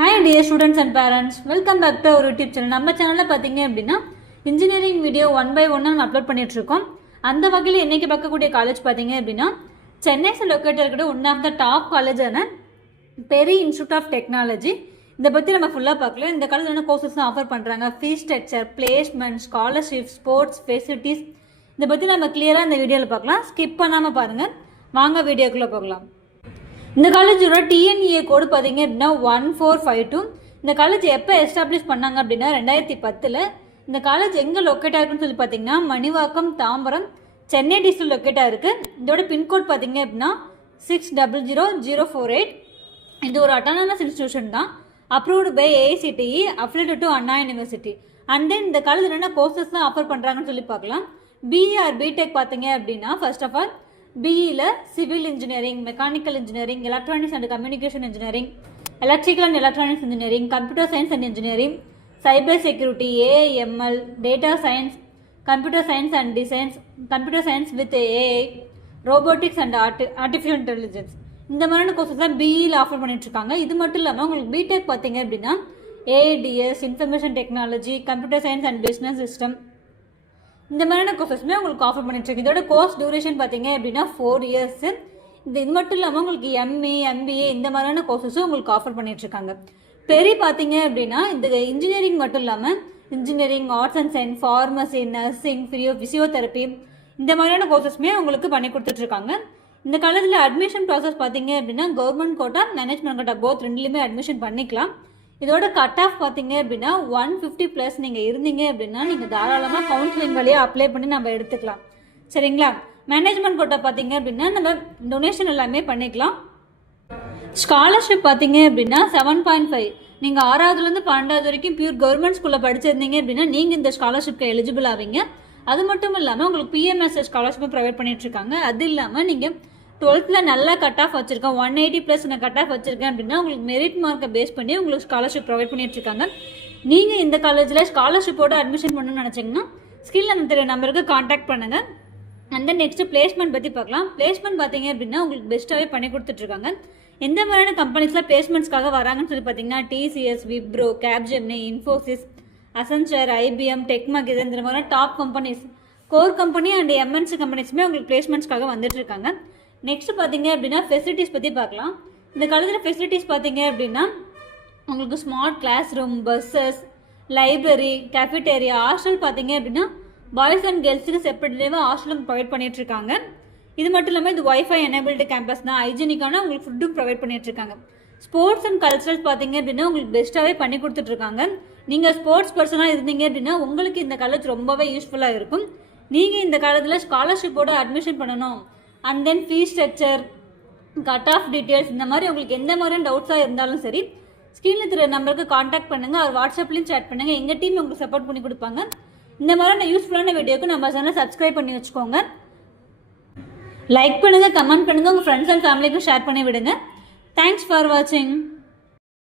Hi dear students and parents, welcome back to our YouTube channel. நம்ம சேனல்ல பாத்தீங்க அப்படினா இன்ஜினியரிங் வீடியோ 1 by 1 நம்ம அப்லோட் பண்ணிட்டு இருக்கோம். அந்த வகையில இன்னைக்கு பார்க்கக்கூடிய காலேஜ் பாத்தீங்க அப்படினா சென்னைல லொகேட் இருக்கிற ஒன் ஆஃப் த டாப் காலேஜான பெரி இன்ஸ்டிடியூட் ஆஃப் டெக்னாலஜி. இத பத்தி நம்ம ஃபுல்லா பார்க்கலாம். இந்த காலேஜ்ல என்ன கோர்சஸ் ஆஃபர் பண்றாங்க, fees structure, placement, scholarship, sports facilities இத பத்தி நம்ம கிளியரா இந்த வீடியோல பார்க்கலாம். ஸ்கிப் பண்ணாம பாருங்க. வாங்க வீடியோக்குள்ள போகலாம். இந்த காலேஜோட டிஎன்இஏ கோடு பார்த்தீங்க அப்படின்னா 1452. இந்த காலேஜ் எப்போ எஸ்டாப்ளிஷ் பண்ணாங்க அப்படின்னா 2010. இந்த காலேஜ் எங்கே லொக்கேட் ஆயிருக்குன்னு சொல்லி பார்த்தீங்கன்னா மணிவாக்கம், தாம்பரம், சென்னை டிஸ்ட்ரிக்ட் லொக்கேட் ஆயிருக்கு. இதோட பின்கோட் பார்த்தீங்க அப்படின்னா 600048. இது ஒரு அட்டானமஸ் இன்ஸ்டிடியூஷன் தான், approved by AICTE, affiliated to Anna university. And then இந்த காலேஜ் என்ன கோர்சஸ் தான் ஆஃபர் பண்ணுறாங்கன்னு சொல்லி பார்க்கலாம். பிஇ ஆர் பிடெக் பார்த்தீங்க அப்படின்னா ஃபர்ஸ்ட் ஆஃப் ஆல் பிஇல civil engineering, mechanical engineering, electronics and communication engineering, electrical and electronics engineering, computer science and engineering, cyber security, AIML, data science, computer science and designs, computer science with AI, robotics and artificial intelligence, இந்த மாதிரியான courses தான் பிஇல offer பண்ணிட்டு இருக்காங்க. இது மட்டும் இல்லாமல் உங்களுக்கு BTech பார்த்தீங்க அப்படின்னா AIDS, information technology, computer science and business system, இந்த மாதிரியான கோர்சஸ்மே உங்களுக்கு ஆஃபர் பண்ணிட்டு இருக்கு. இதோட கோர்ஸ் டியூரேஷன் பார்த்தீங்க அப்படின்னா 4 years. இது மட்டும் இல்லாமல் உங்களுக்கு எம்ஏ, எம்பிஏ இந்த மாதிரியான கோர்சஸும் உங்களுக்கு ஆஃபர் பண்ணிட்டு இருக்காங்க. பெரி பார்த்தீங்க அப்படின்னா இந்த இன்ஜினியரிங் மட்டும் இல்லாமல் engineering, arts and science, pharmacy, nursing, physiotherapy இந்த மாதிரியான கோர்சஸ்மே உங்களுக்கு பண்ணி கொடுத்துட்டு இருக்காங்க. இந்த காலேஜில் அட்மிஷன் ப்ராசஸ் பார்த்தீங்க அப்படின்னா government quota, management quota both ரெண்டுலையுமே அட்மிஷன் பண்ணிக்கலாம். இதோட கட் ஆஃப் பார்த்தீங்க அப்படின்னா 150+ நீங்கள் இருந்தீங்க அப்படின்னா நீங்கள் தாராளமாக கவுன்சிலிங் வழியாக அப்ளை பண்ணி நம்ம எடுத்துக்கலாம். சரிங்களா? மேனேஜ்மெண்ட் கோட்டா பார்த்தீங்க அப்படின்னா நம்ம டொனேஷன் எல்லாமே பண்ணிக்கலாம். ஸ்காலர்ஷிப் பார்த்தீங்க அப்படின்னா 7.5. நீங்கள் 6வதுலேருந்து 12வது வரைக்கும் பியூர் கவர்மெண்ட் ஸ்கூலில் படிச்சிருந்தீங்க அப்படின்னா நீங்கள் இந்த ஸ்காலர்ஷிப்க்கு எலிஜிபிள் ஆவீங்க. அது மட்டும் இல்லாமல் உங்களுக்கு பிஎம்எஸ்எஸ் ஸ்காலர்ஷிப் ப்ரொவைட் பண்ணிட்டு இருக்காங்க. அது இல்லாமல் நீங்கள் 12th நல்லா கட் ஆஃப் வச்சிருக்கேன், 180+ நான் கட் ஆஃப் வச்சிருக்கேன் அப்படின்னா உங்களுக்கு மெரிட் மார்க்கை பேஸ் பண்ணி உங்களுக்கு ஸ்காலர்ஷிப் ப்ரொவைட் பண்ணிட்டு இருக்காங்க. நீங்கள் இந்த காலேஜில் ஸ்காலர்ஷிப்போட அட்மிஷன் பண்ணணும்னு நினச்சிங்கன்னா ஸ்கில் நம்ம தெரிய நம்பருக்கு காண்டாக்ட் பண்ணுங்கள். அண்ட் தென் நெக்ஸ்ட் பிளேஸ்மெண்ட் பற்றி பார்க்கலாம். பிளேஸ்மெண்ட் பார்த்தீங்க அப்படின்னா உங்களுக்கு பெஸ்ட்டாகவே பண்ணி கொடுத்துட்ருக்காங்க. எந்த மாதிரியான கம்பெனிஸில் பிளேஸ்மெண்ட்ஸ்க்காக வராங்கன்னு சொல்லி பார்த்தீங்கன்னா TCS, Wipro, Capgemini, Infosys, Accenture, IBM, டெக்மகிஸ் இந்த மாதிரி top companies, core company and MNC கம்பெனிஸுமே உங்களுக்கு பிளேஸ்மெண்ட்ஸ்க்காக வந்துட்டு இருக்காங்க. நெக்ஸ்ட் பார்த்தீங்க அப்படின்னா ஃபெசிலிட்டிஸ் பற்றி பார்க்கலாம். இந்த காலேஜில் ஃபெசிலிட்டிஸ் பார்த்தீங்க அப்படின்னா உங்களுக்கு smart class room, buses, library, cafeteria, hostel பார்த்தீங்க அப்படின்னா பாய்ஸ் அண்ட் கேர்ள்ஸுக்கு செப்பரேட்டாக ஹாஸ்டலும் ப்ரொவைட் பண்ணிட்டு இருக்காங்க. இது மட்டும் இல்லாமல் இது வைஃபை எனேபிள்டு கேம்பஸ் தான், ஹைஜீனிக்கான உங்களுக்கு ஃபுட்டும் ப்ரொவைட் பண்ணிட்டு இருக்காங்க. ஸ்போர்ட்ஸ் அண்ட் கல்ச்சரல்ஸ் பார்த்தீங்க அப்படின்னா உங்களுக்கு பெஸ்ட்டாகவே பண்ணி கொடுத்துட்ருக்காங்க. நீங்கள் ஸ்போர்ட்ஸ் பர்சனாக இருந்தீங்க அப்படின்னா உங்களுக்கு இந்த காலேஜ் ரொம்பவே யூஸ்ஃபுல்லாக இருக்கும். நீங்கள் இந்த காலேஜில் ஸ்காலர்ஷிப்போட அட்மிஷன் பண்ணணும் and then fees structure, cut off details இந்த மாதிரி உங்களுக்கு எந்த மாதிரியான டவுட்ஸாக இருந்தாலும் சரி ஸ்க்ரீனில் தெரிய நம்பருக்கு காண்டாக்ட் பண்ணுங்கள், அவர் வாட்ஸ்அப்லேயும் சேட் பண்ணுங்கள். எங்கள் டீம் உங்களுக்கு சப்போர்ட் பண்ணி கொடுப்பாங்க. இந்த மாதிரியான யூஸ்ஃபுல்லான வீடியோக்கு நம்ம சேனலை சப்ஸ்கிரைப் பண்ணி வச்சுக்கோங்க. லைக் பண்ணுங்கள், கமெண்ட் பண்ணுங்கள், உங்கள் ஃப்ரெண்ட்ஸ் அண்ட் ஃபேமிலிக்கும் ஷேர் பண்ணி விடுங்க. தேங்க்ஸ் ஃபார் வாட்சிங்.